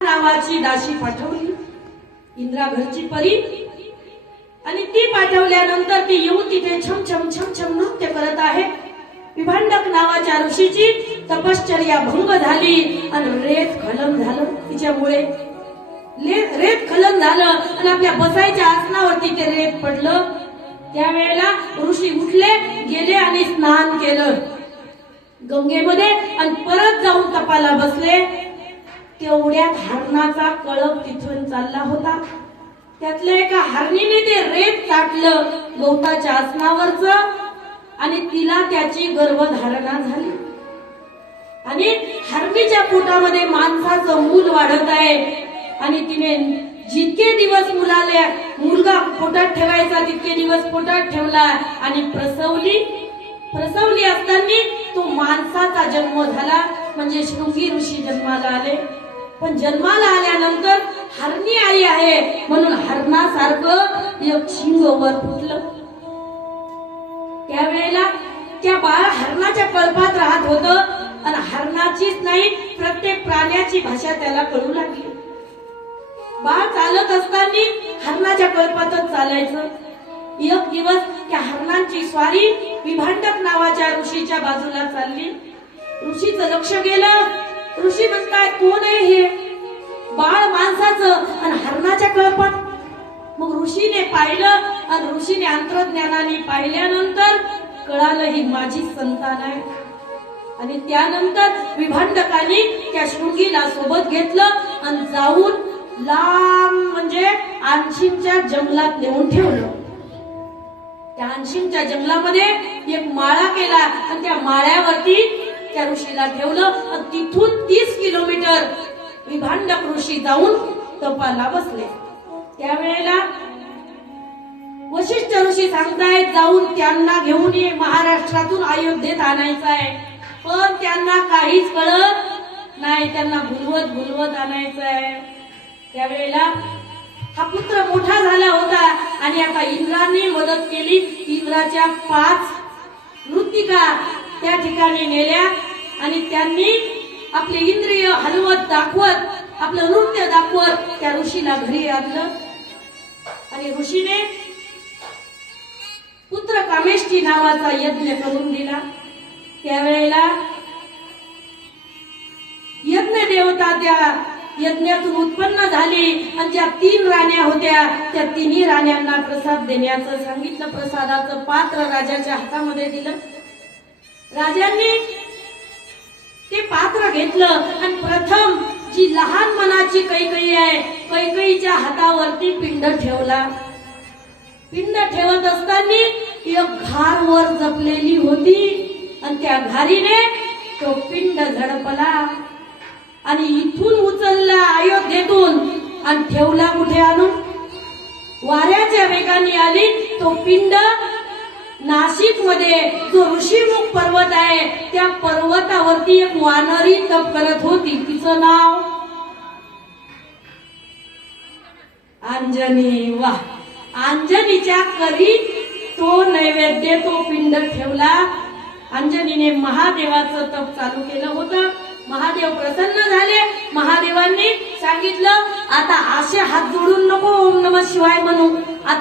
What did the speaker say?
नावाची दाशी पाठवली. इंद्रा घरची परी. आणि ती पाठवल्यानंतर ती येऊन तिथे छम छम छम छम नृत्य करत आहे. विभांडक नावाच्या ऋषीची तपश्चर्या भंग झाली आणि रेत खलन झालं तिच्यामुळे. रेत खलन झालं आणि आपल्या बसायच्या आसनावरती ते रेत पडलं. त्यावेळेला ऋषी उठले गेले आणि स्नान केलं. गंगेमध्ये आणि परत जाऊन तपाला बसले. तेवढ्या हरणाचा कळप तिथून चालला होता. त्यातल्या एका हरणीने ते रेत चाटलं गवताच्या आसनावरच आणि तिला त्याची गर्भधारणा झाली. आणि हरणीच्या पोटामध्ये माणसाचं मूल वाढत आहे. आणि तिने जितके दिवस मुलाला मुलगा पोटात ठेवायचा तितके दिवस पोटात ठेवला आणि प्रसवली. प्रसवली असताना तो माणसाचा जन्म झाला. म्हणजे शृंगी ऋषी जन्माला आले. पण जन्माला आल्यानंतर हरणी आई आहे म्हणून हरणासारखं एक शिंग वर फुटलं. त्यावेळेला त्या बाळ हरणाच्या कल्पात राहत होत आणि हरणाचीच नाही प्रत्येक प्राण्याची भाषा त्याला कळू लागली. बाळ चालत असताना हरणाच्या कल्पातच चालायचं. एक दिवस त्या हरणांची स्वारी विभांडक नावाच्या ऋषीच्या बाजूला चालली. ऋषीचं लक्ष गेलं ऋषी म्हणताय कोण आहे हे? बाळ माणसाचं आणि हरणाच्या कळपात. मग ऋषीने पाहिलं आणि ऋषीने अंतर्ज्ञानाने पाहिल्यानंतर कळालं ही माझी संतान आहे. आणि त्यानंतर विभांडकांनी त्या शृंगीला सोबत घेतलं आणि जाऊन लांब म्हणजे आणशींच्या जंगलात नेऊन ठेवलं. त्या आणशींच्या जंगलामध्ये एक माळा केला आणि त्या माळ्यावरती त्या ऋषीला ठेवलं आणि तिथून तीस किलोमीटर विभांडक ऋषी जाऊन तपाला बसले. त्यावेळेला वशिष्ठ ऋषी सांगतायत जाऊन त्यांना घेऊन ये महाराष्ट्रातून अयोध्येत आणायचं आहे. पण त्यांना काहीच कळत नाही त्यांना भुलवत भुलवत आणायचं आहे. त्यावेळेला हा पुत्र मोठा झाला होता आणि आता इंद्राने मदत केली. इंद्राच्या पाच मृत्तिका त्या ठिकाणी नेल्या. आणि त्यांनी आपले इंद्रिय हलवत दाखवत आपलं नृत्य दाखवत त्या ऋषीला घरी आणलं. आणि ऋषीने पुत्र कामेष्टी नावाचा यज्ञ करून दिला. त्यावेळेला यज्ञ देवता त्या यज्ञातून उत्पन्न झाली आणि ज्या तीन राण्या होत्या त्या तिन्ही राण्यांना प्रसाद देण्याचं सांगितलं. प्रसादाचं पात्र राजाच्या हातामध्ये दिलं. राजांनी ते पात्र घेतलं. आणि प्रथम जी लहान मनाची कैकई आहे कैकईच्या हातावरती पिंड ठेवला. पिंड ठेवत असताना एक घार वर जपलेली होती. आणि त्या घारीने तो पिंड झडपला. आणि इथून उचलला अयोध्येतून आणि ठेवला कुठे आणून? वाऱ्याच्या वेगाने आली. तो पिंड नाशिकमध्ये जो ऋषीमुख पर्वत आहे. त्या पर्वतावरती एक वानरी तप करत होती. तिचं नाव? अंजनी. वा. अंजनीच्या करी तो नैवेद्य तो पिंड ठेवला? अंजनीने महादेवाचं तप चालू केलं होतं. महादेव प्रसन्न झाले. महादेवांनी सांगितलं आता असे हात जोडून नको. ओम नम शिवाय म्हणू.